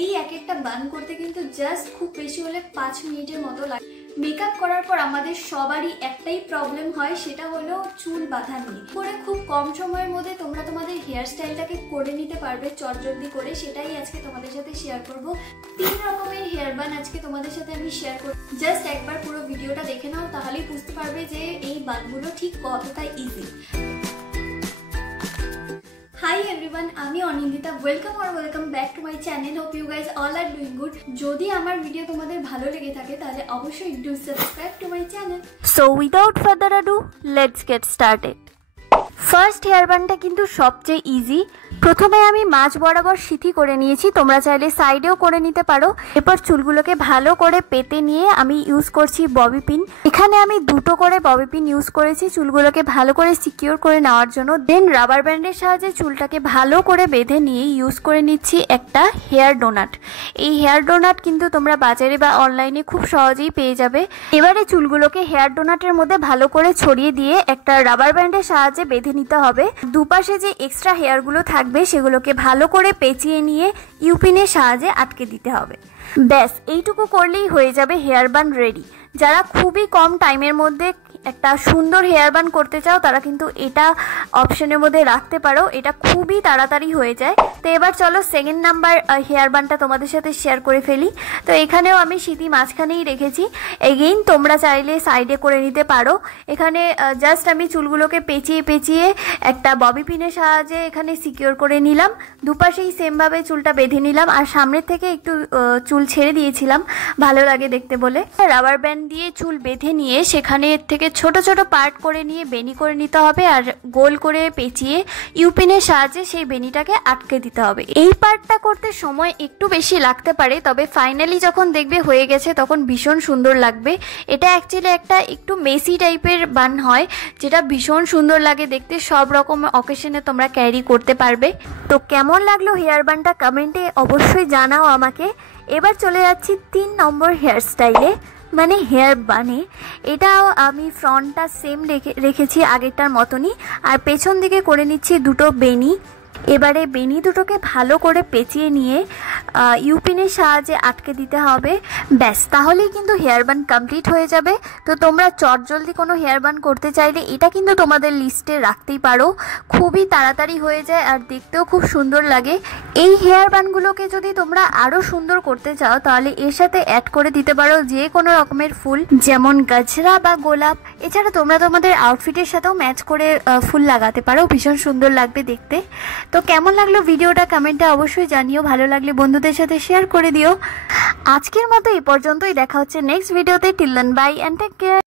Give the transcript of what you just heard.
এই এক একটা বান করতে কিন্তু জাস্ট খুব বেশি হলে 5 মিনিটের মতো লাগে। মেকআপ করার পর আমাদের সবারই একটাই প্রবলেম হয়, সেটা হলো চুল বাঁধা নিয়ে। করে খুব কম সময়ের মধ্যে তোমরা তোমাদের হেয়ার স্টাইলটাকে করে নিতে পারবে চটজলদি করে, সেটাই আজকে তোমাদের সাথে শেয়ার করব। 3 রকমের হেয়ার বান আজকে তোমাদের সাথে আমি শেয়ার করব। জাস্ট একবার পুরো ভিডিওটা দেখে নাও, তাহলেই বুঝতে পারবে যে এই বানগুলো ঠিক কতটা ইজি। Hi everyone, আমি Anindita. Welcome back to my channel. Hope you guys all are doing good. যদি আমার ভিডিও তোমাদের ভালো লেগে থাকে তাহলে অবশ্যই do subscribe to my channel. So without further ado let's get started. First hair বানটা কিন্তু সবচেয়ে ইজি। প্রথমে আমি মাঝ বরাবর সিথি করে নিয়েছি, তোমরা চাইলে সাইডেও করে নিতে পারো। এরপর চুলগুলোকে ভালো করে পেতে নিয়ে আমি ইউজ করছি ববি পিন। এখানে আমি 2টো করে ববি পিন ইউজ করেছি চুলগুলোকে ভালো করে সিকিউর করে নেওয়ার জন্য। দেন রাবার ব্যান্ডের সাহায্যে চুলটাকে ভালো করে বেঁধে নিয়ে ইউজ করে নিচ্ছি একটা হেয়ার ডোনাট। এই হেয়ার ডোনাট কিন্তু তোমরা বাজারে বা অনলাইনে খুব সহজেই পেয়ে যাবে। এবারে চুলগুলোকে হেয়ার ডোনাটের মধ্যে ভালো করে ছড়িয়ে দিয়ে একটা রাবার ব্যান্ডের সাহায্যে বেঁধে নিতে হবে। দুপাশে যে এক্সট্রা হেয়ারগুলো থাকবে সেগুলোকে ভালো করে পেঁচিয়ে নিয়ে ইউপিনের সাহায্যে আটকে দিতে হবে। ব্যাস এইটুকু করলেই হয়ে যাবে হেয়ার বান রেডি। যারা খুবই কম টাইমের মধ্যে একটা সুন্দর হেয়ার বান করতে চাও তারা কিন্তু এটা অপশনের মধ্যে রাখতে পারো, এটা খুবই তাড়াতাড়ি হয়ে যায়। তো এবার চলো সেকেন্ড নাম্বার হেয়ার বানটা তোমাদের সাথে শেয়ার করে ফেলি। তো এখানেও আমি সিথি মাঝখানেই রেখেছি। এগেইন তোমরা চাইলে সাইডে করে নিতে পারো। এখানে জাস্ট আমি চুলগুলোকে পেঁচিয়ে একটা ববি পিনের সাহায্যে এখানে সিকিউর করে নিলাম। দুপাশেই সেমভাবে চুলটা বেঁধে নিলাম, আর সামনের থেকে একটু চুল ছেড়ে দিয়েছিলাম ভালো লাগে দেখতে বলে। রাবার ব্যান্ড দিয়ে চুল বেঁধে নিয়ে সেখানে থেকে ছোট ছোট পার্ট করে নিয়ে বেনি করে নিতে হবে, আর গোল করে পেঁচিয়ে ইউপিনের সাহায্যে সেই বেনিটাকে আটকে দিতে হবে। এই পার্টটা করতে সময় একটু বেশি লাগতে পারে, তবে ফাইনালি যখন দেখবে হয়ে গেছে তখন ভীষণ সুন্দর লাগবে। এটা অ্যাকচুয়ালি একটা একটু মেসি টাইপের বান হয়, যেটা ভীষণ সুন্দর লাগে দেখতে। সব রকম অকেশনে তোমরা ক্যারি করতে পারবে। তো কেমন লাগলো হেয়ার বানটা কমেন্টে অবশ্যই জানাও আমাকে। এবার চলে যাচ্ছি 3 নম্বর হেয়ার স্টাইলে, মানে হেয়ার বানে। এটাও আমি ফ্রন্টটা সেম রেখেছি আগেরটার মতনই, আর পেছন দিকে করে নিচ্ছি 2টো বেনি। এবারে বেনি দুটোকে ভালো করে পেঁচিয়ে নিয়ে ইউপিনের সাহায্যে আটকে দিতে হবে। ব্যাস তাহলেই কিন্তু হেয়ার বান কমপ্লিট হয়ে যাবে। তো তোমরা চটজলদি কোনো হেয়ার বান করতে চাইলে এটা কিন্তু তোমাদের লিস্টে রাখতেই পারো, খুবই তাড়াতাড়ি হয়ে যায় আর দেখতেও খুব সুন্দর লাগে। এই হেয়ার বানগুলোকে যদি তোমরা আরও সুন্দর করতে চাও তাহলে এর সাথে অ্যাড করে দিতে পারো যে কোনো রকমের ফুল, যেমন গাজরা বা গোলাপ। এছাড়া তোমরা তোমাদের আউটফিটের সাথেও ম্যাচ করে ফুল লাগাতে পারো, ভীষণ সুন্দর লাগবে দেখতে। তো কেমন লাগলো ভিডিওটা কমেন্টে অবশ্যই জানিও, ভালো লাগলে বন্ধুদের সাথে শেয়ার করে দিও। আজকের মতো এই পর্যন্তই, দেখা হচ্ছে নেক্সট ভিডিওতে। Till then bye and take care.